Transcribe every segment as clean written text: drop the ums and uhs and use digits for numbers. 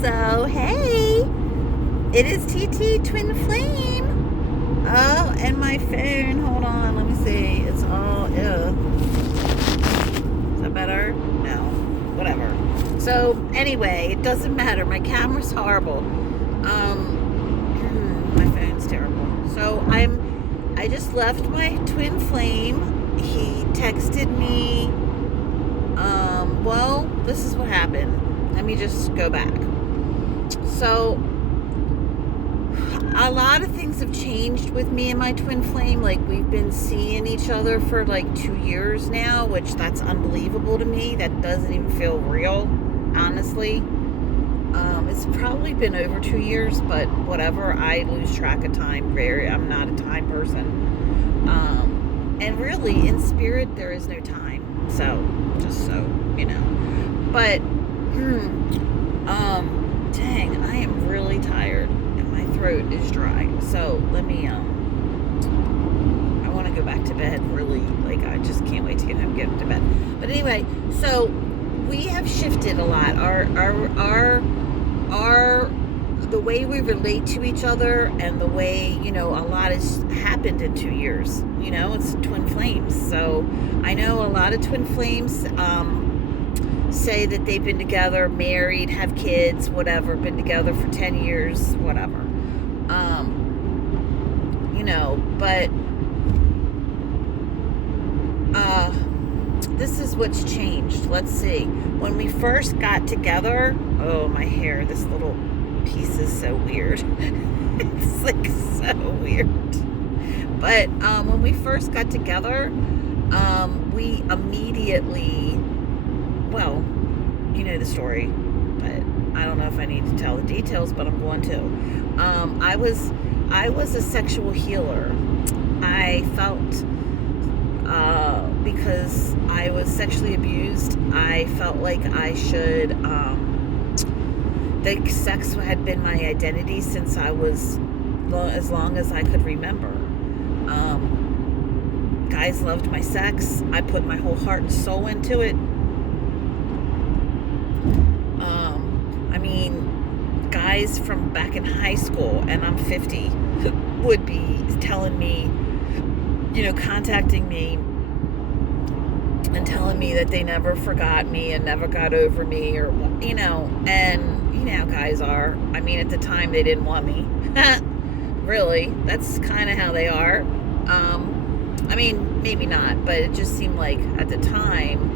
So, hey, it is TT.Twinflame. Oh, and my phone, hold on, let me see. It's all, is that better? No, whatever. So, anyway, it doesn't matter. My camera's horrible. My phone's terrible. So, I just left my twin flame. He texted me. Well, this is what happened. Let me just go back. So, a lot of things have changed with me and my twin flame. Like, we've been seeing each other for like 2 years now, which that's unbelievable to me. That doesn't even feel real, honestly. It's probably been over 2 years, but whatever. I lose track of time. I'm not a time person. And really, in spirit, there is no time. So, just so you know. But, dang, I am really tired and my throat is dry. So let me, I want to go back to bed really. Like, I just can't wait to get home and get to bed. But anyway, so we have shifted a lot. The way we relate to each other and the way, a lot has happened in 2 years. It's twin flames. So I know a lot of twin flames say that they've been together, married, have kids, whatever, been together for 10 years, whatever. But this is what's changed. Let's see. When we first got together, oh, my hair, this little piece is so weird. It's like so weird. But when we first got together, we immediately, well, you know the story, but I don't know if I need to tell the details, but I'm going to. I was a sexual healer. I felt, because I was sexually abused, I felt like I should, that sex had been my identity since I was, as long as I could remember. Guys loved my sex. I put my whole heart and soul into it. Guys from back in high school, and I'm 50, would be telling me, contacting me and telling me that they never forgot me and never got over me, or, and how guys are. At the time, they didn't want me. Really, that's kind of how they are. Maybe not, but it just seemed like at the time,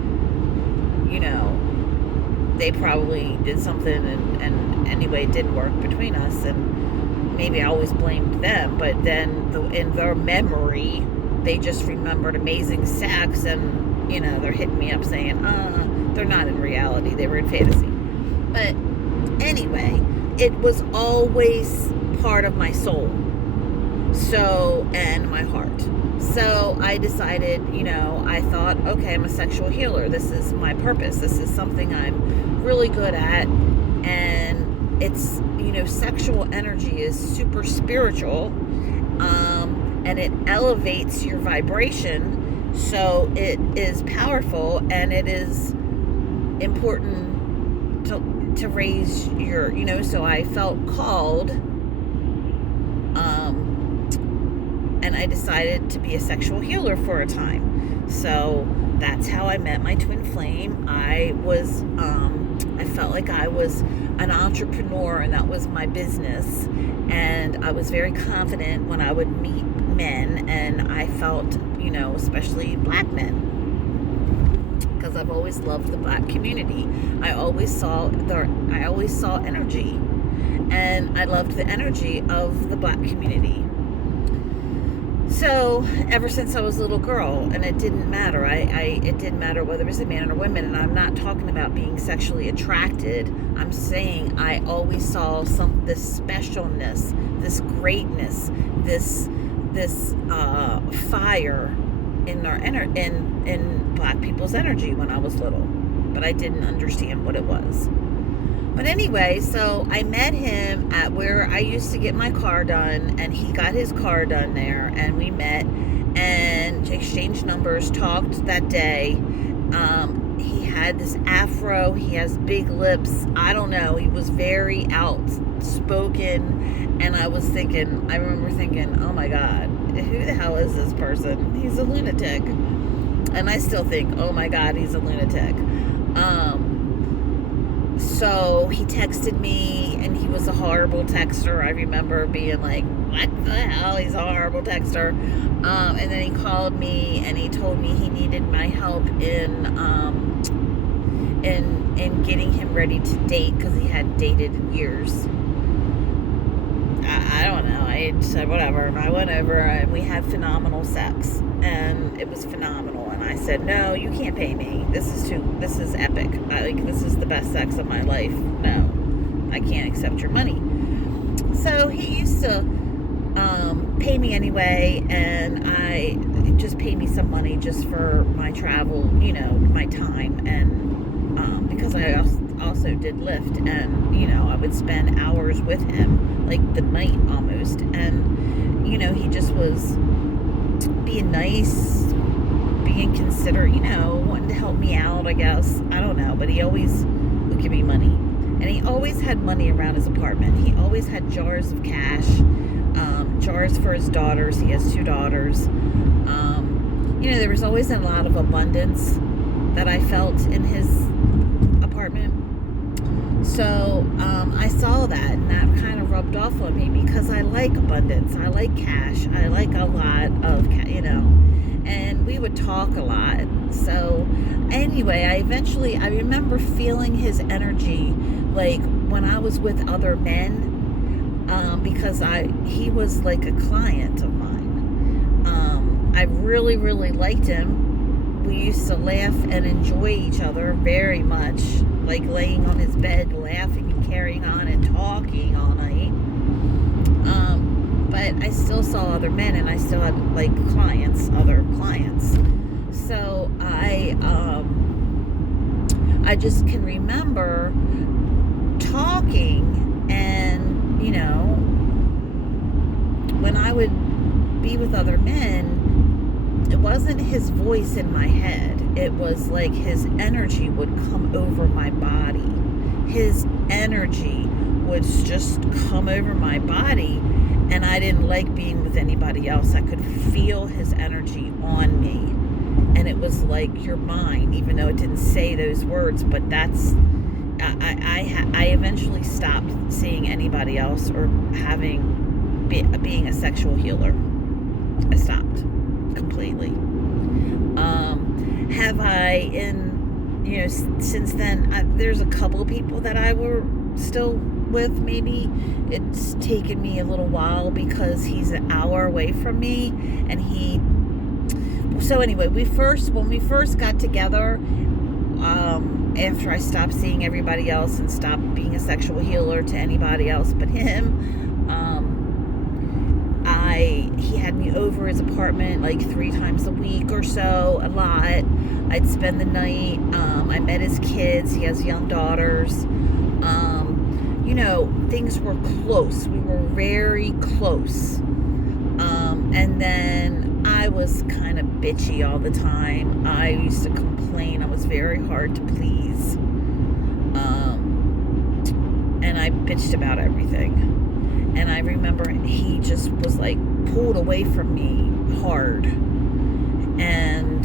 they probably did something, and anyway, it didn't work between us, and maybe I always blamed them, but then in their memory, they just remembered amazing sex, and, they're hitting me up saying, they're not in reality, they were in fantasy. But anyway, it was always part of my soul, and my heart. So I decided, I thought, okay, I'm a sexual healer. This is my purpose. This is something I'm really good at. And it's, sexual energy is super spiritual. And it elevates your vibration. So it is powerful, and it is important to raise your, so I felt called. And I decided to be a sexual healer for a time. So that's how I met my twin flame. I felt like I was an entrepreneur, and that was my business. And I was very confident when I would meet men, and I felt, especially black men, because I've always loved the black community. I always saw energy, and I loved the energy of the black community. So ever since I was a little girl, and it didn't matter. It didn't matter whether it was a man or a woman, and I'm not talking about being sexually attracted. I'm saying I always saw this specialness, this greatness, this fire in black people's energy when I was little, but I didn't understand what it was. But anyway, so I met him at where I used to get my car done, and he got his car done there, and we met and exchanged numbers, talked that day. He had this afro. He has big lips. I don't know. He was very outspoken. And I remember thinking, oh my God, who the hell is this person? He's a lunatic. And I still think, oh my God, he's a lunatic. So he texted me, and he was a horrible texter. I remember being like, what the hell? He's a horrible texter. And then he called me, and he told me he needed my help in getting him ready to date, because he hadn't dated in years. I don't know. I said whatever, and I went over, and we had phenomenal sex, and it was phenomenal. And I said, no, you can't pay me. This is epic. This is the best sex of my life. No, I can't accept your money. So he used to pay me anyway, and I just pay me some money just for my travel, my time, and because I also did Lyft, and I would spend hours with him, like the night almost, and he just was being nice, being considerate, wanting to help me out, I guess. I don't know, but he always would give me money, and he always had money around his apartment. He always had jars of cash, jars for his daughters. He has 2 daughters. There was always a lot of abundance that I felt in his apartment. So I saw that, and that kind of rubbed off on me, because I like abundance. I like cash. I like a lot of, and we would talk a lot. So anyway, I remember feeling his energy, like when I was with other men, because he was like a client of mine. I really, really liked him. We used to laugh and enjoy each other very much, like laying on his bed, laughing and carrying on and talking all night. But I still saw other men, and I still had like other clients. So I just can remember talking, and when I would be with other men, it wasn't his voice in my head. It was like his energy would come over my body. His energy would just come over my body, and I didn't like being with anybody else. I could feel his energy on me, and it was like, you're mine, even though it didn't say those words. But that's, I eventually stopped seeing anybody else or being a sexual healer. I stopped completely. Have I since then, there's a couple of people that I were still with. Maybe it's taken me a little while, because he's an hour away from me, and so anyway, when we first got together, after I stopped seeing everybody else and stopped being a sexual healer to anybody else but him, he had me over his apartment like 3 times a week or so, a lot. I'd spend the night. I met his kids. He has young daughters. Things were close. We were very close. And then I was kind of bitchy all the time. I used to complain. I was very hard to please. And I bitched about everything. And I remember he just was like pulled away from me hard. And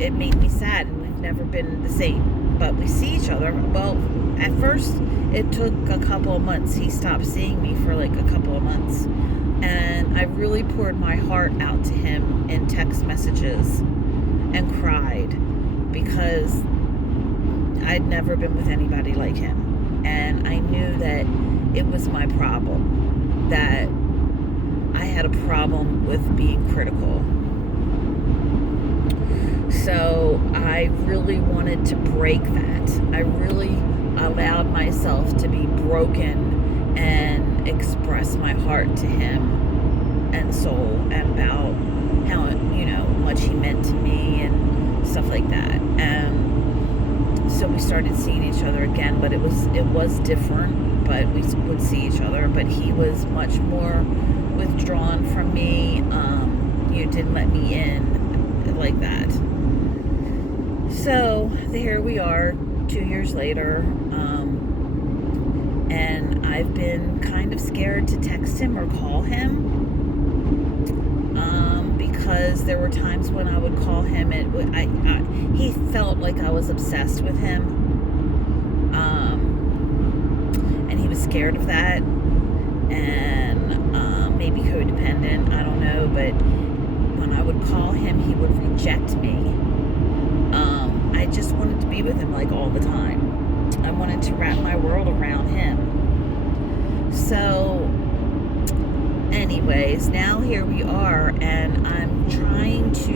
it made me sad, and we've never been the same. But we see each other. Well, at first it took a couple of months. He stopped seeing me for like a couple of months. And I really poured my heart out to him in text messages and cried, because I'd never been with anybody like him. And I knew that it was my problem, that I had a problem with being critical. So I really wanted to break that. I really allowed myself to be broken and express my heart to him and soul, and about how much he meant to me and stuff like that. And so we started seeing each other again, but it was different. But we would see each other, but he was much more withdrawn from me. Didn't let me in like that. So there we are 2 years later, and I've been kind of scared to text him or call him, because there were times when I would call him and he felt like I was obsessed with him, and he was scared of that, and maybe codependent, I don't know, but when I would call him, he would reject me. I just wanted to be with him like all the time. I wanted to wrap my world around him. So anyways, now here we are, and I'm trying to,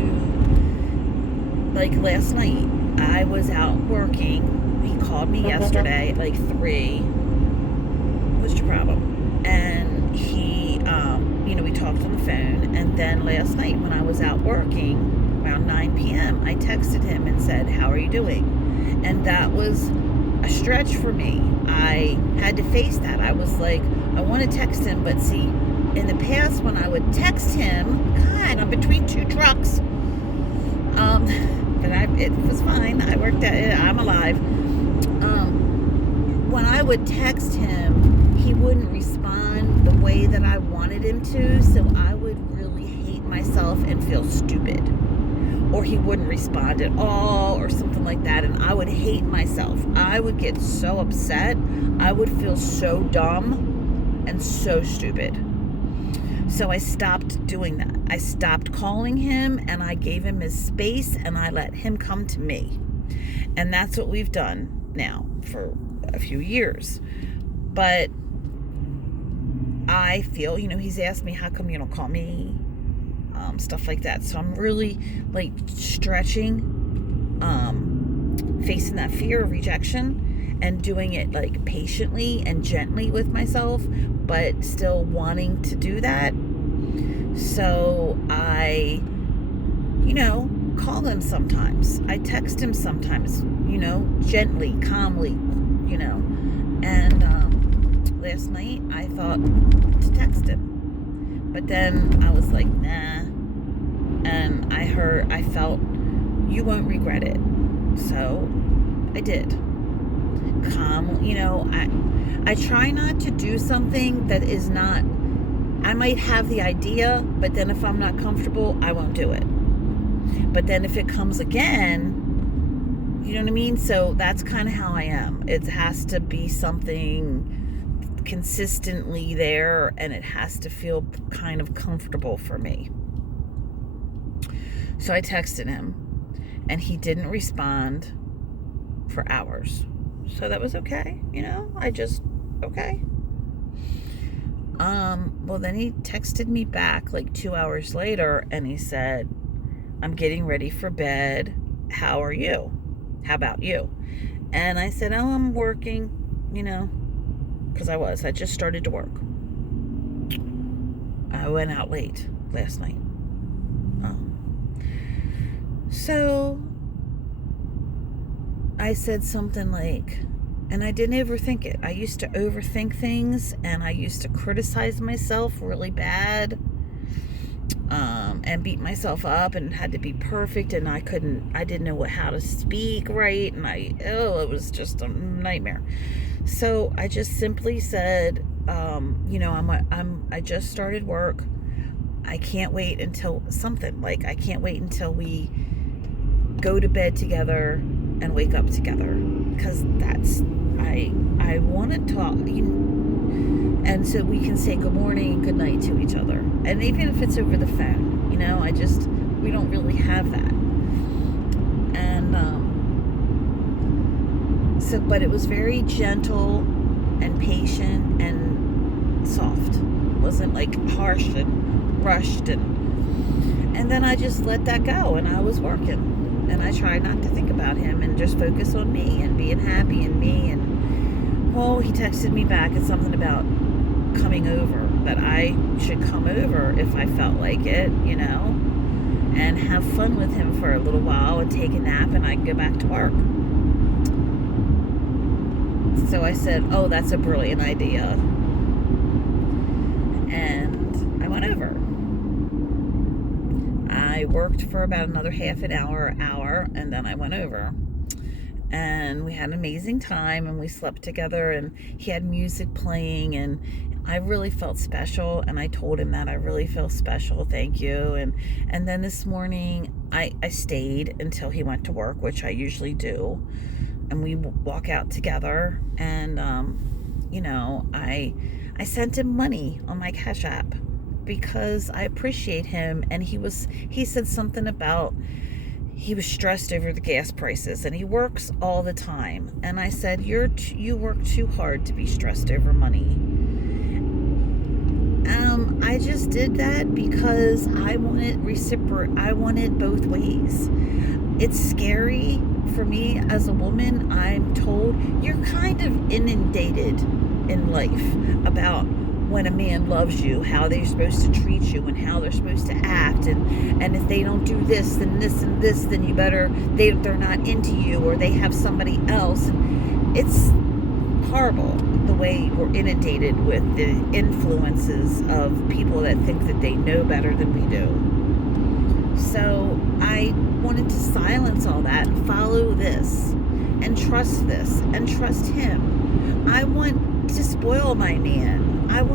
like last night, I was out working. He called me yesterday at like 3. What's your problem? And he, we talked on the phone, and then last night when I was out working, around 9 p.m., I texted him and said, how are you doing? And that was a stretch for me. I had to face that. I was like, I want to text him, but see, in the past when I would text him, God, I'm between 2 trucks. But it was fine. I worked at it. I'm alive. When I would text him, he wouldn't respond the way that I wanted him to, so I would really hate myself and feel stupid. Or he wouldn't respond at all, or something like that, and I would hate myself. I would get so upset. I would feel so dumb and so stupid. So I stopped doing that. I stopped calling him, and I gave him his space, and I let him come to me. And that's what we've done now for a few years. But I feel, he's asked me, how come you don't call me? Stuff like that. So I'm really like stretching, facing that fear of rejection and doing it like patiently and gently with myself, but still wanting to do that. So I, call him sometimes. I text him sometimes, gently, calmly, and last night I thought to text him, but then I was like, nah. And I felt, you won't regret it. So I did. Calm, I try not to do something that is not, I might have the idea, but then if I'm not comfortable, I won't do it. But then if it comes again, you know what I mean? So that's kind of how I am. It has to be something consistently there, and it has to feel kind of comfortable for me. So I texted him, and he didn't respond for hours. So that was okay, okay. Well, then he texted me back like 2 hours later, and he said, I'm getting ready for bed. How are you? How about you? And I said, oh, I'm working, because I just started to work. I went out late last night. So I said something like, and I didn't overthink it. I used to overthink things, and I used to criticize myself really bad, and beat myself up, and it had to be perfect, and I didn't know how to speak right, and it was just a nightmare. So I just simply said, I just started work. I can't wait until I can't wait until we go to bed together and wake up together, because I want to talk, and so we can say good morning and good night to each other, and even if it's over the phone, we don't really have that, and but it was very gentle and patient and soft. It wasn't like harsh and rushed, and then I just let that go, and I was working. And I tried not to think about him and just focus on me and being happy and me. And, well, he texted me back. It's something about coming over, that I should come over if I felt like it, and have fun with him for a little while and take a nap, and I can go back to work. So I said, oh, that's a brilliant idea. And I went over. I I worked for about another half an hour, and then I went over. And we had an amazing time, and we slept together, and he had music playing, and I really felt special, and I told him that I really feel special, thank you. And then this morning I stayed until he went to work, which I usually do, and we walk out together. And I sent him money on my Cash App because I appreciate him. And he said something about he was stressed over the gas prices, and he works all the time. And I said, you work too hard to be stressed over money. I just did that because I wanted both ways. It's scary for me as a woman. I'm told you're kind of inundated in life about when a man loves you, how they're supposed to treat you, and how they're supposed to act, and if they don't do this and this and this, then you better, they're not into you, or they have somebody else. And it's horrible the way we're inundated with the influences of people that think that they know better than we do. So I wanted to silence all that and follow this and trust him. I want to spoil my man. I want